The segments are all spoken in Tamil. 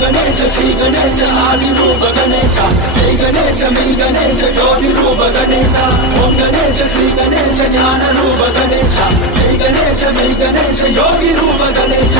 गणेश श्री गणेश आदि रूप गणेश जय गणेश मी गणेश ज्योति रूप गणेश ओम गणेश श्री गणेश ज्ञान रूप गणेश जय गणेश मी गणेश योगी रूप गणेश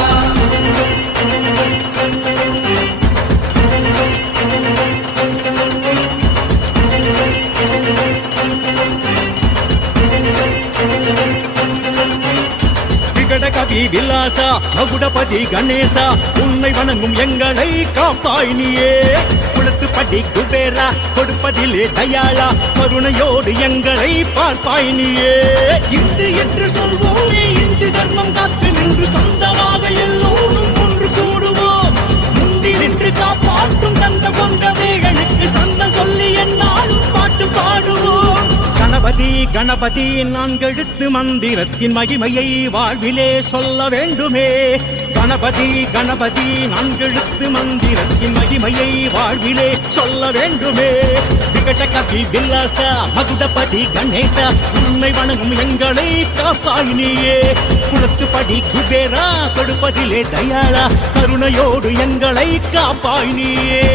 கவி விலாச மகுடபதி கணேச உன்னை வணங்கும் எங்களை காப்பாய் நீயே குளத்துப்படி குபேரா கொடுப்பதிலே தயாளா கருணையோடு எங்களை பார்ப்பாய் நீயே இந்து என்று சொல்வோமே இந்து தர்மம் காத்து நின்று சொந்தமாக எல்லோரும் ஒன்று கூடுவோம் முந்தி நின்று காப்பாற்றும் தந்த கொண்ட வேகனுக்கு சந்தம் சொல்லி என்னாலும் பாட்டு பாடுவோம் கணபதி கணபதி நான்கெழுத்து மந்திரத்தின் மகிமையை வாழ்விலே சொல்ல வேண்டுமே கணபதி கணபதி நான்கெழுத்து மந்திரத்தின் மகிமையை வாழ்விலே சொல்ல வேண்டுமே விகட கவி வில்லாச மகுடபதி கணேச உன்னை வணங்கும் எங்களை காப்பாய் நீயே குளத்துப்படி குபேரா கொடுப்பதிலே தயாளா கருணையோடு எங்களை காப்பாய் நீயே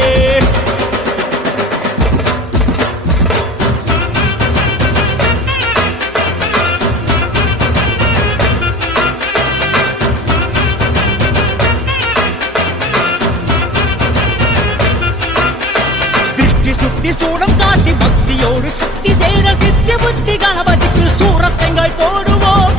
சூடம் காட்டி பக்தியோடு சக்தி சேர சித்தி புத்தி கணபதிக்கு சூரத்தங்கள் போடுவோம்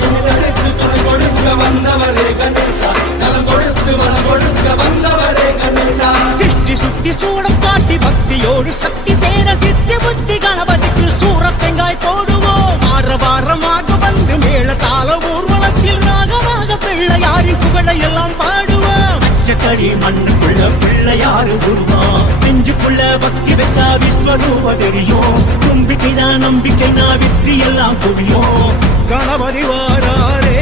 திருஷ்டி சுத்தி சூடம் காட்டி பக்தியோடு சக்தி சேர சித்தி புத்தி கணபதிக்கு சூரத்தங்காய் போடுவோம் வாரமாக வந்து மேல தாள ஊர்வலத்தில் ராகமாக பிள்ளையாரின் புகழை எல்லாம் பாடுவோம் அச்சக்கடி மண்ணுக்குள்ள பிள்ளையாறு உருவம் நெஞ்சுக்குள்ள பக்தி வச்சா விஸ்வரூப தெரியும் தும்பிக்கைதான் நம்பிக்கை நான் வெற்றி எல்லாம் புரியும் கணபதி வாராரே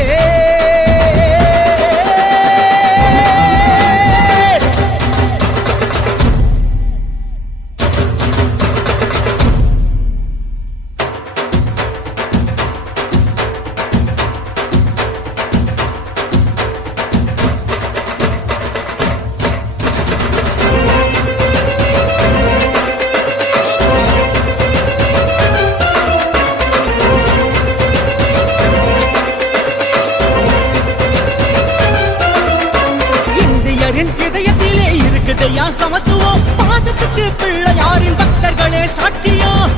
இதயத்திலே இருக்குதையா சமத்துவம் பாதத்துக்கு பிள்ளையாரின் பக்தர்களே சாட்சியம்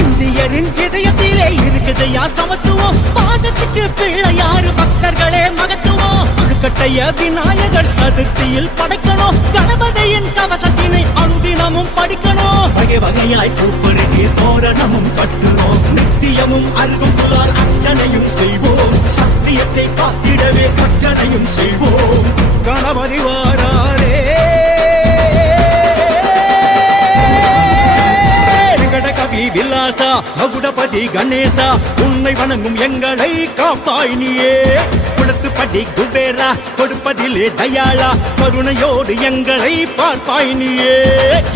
இந்தியரின் இதயத்திலே இருக்குதையா சமத்துவம் பாதத்துக்கு பிள்ளையாறு பக்தர்களே மகத்துவம் கட்டைய விநாயகர் சதுர்த்தியில் படைக்கணும் கணபதியின் கவசத்தினை அனுதினமும் படிக்கணும் வகை வகையாய் பூப்பருக்கு தோரணமும் கட்டுறோம் நித்தியமும் அருகும் புலார் அர்ச்சனையும் செய்வோம் சத்தியத்தை காத்திடவே கற்றனையும் செய்வோம் கணபதி வாராரே கவி வில்லாசா மகுடபதி கணேசா உன்னை வணங்கும் எங்களை காப்பாய் நீயே குளத்துப்படி குபேரா கொடுப்பதிலே தயாளா கருணையோடு எங்களை பார்ப்பாய் நீயே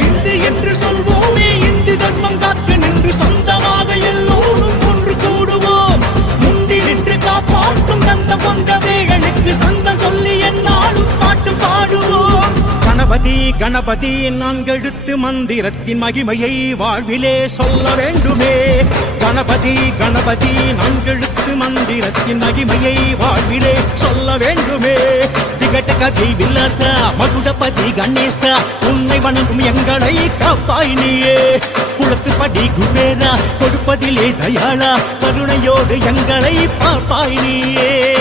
இந்து என்று சொல்வோமே இந்து தர்மம் காத்து நின்று சொந்தமாக எல்லோரும் ஒன்று கூடுவோம் முந்தி நின்று காப்பாற்றும் தந்த கொண்ட வேகனுக்கு சந்தம் சொல்லி என்னாலும் பாட்டு பாடுவோம் கணபதி கணபதி நான்கெழுத்து மந்திரத்தின் மகிமையை வாழ்விலே சொல்ல வேண்டுமே கணபதி கணபதி நான்கெழுத்து மந்திரத்தின் மகிமையை வாழ்விலே சொல்ல வேண்டுமே விகட கவி வில்லாச மகுடபதி கணேச உன்னை வணங்கும் எங்களை காப்பாய் நீயே குளத்துப்படி குபேரா கொடுப்பதிலே தயாளா கருணையோடு எங்களை பார்ப்பாய் நீயே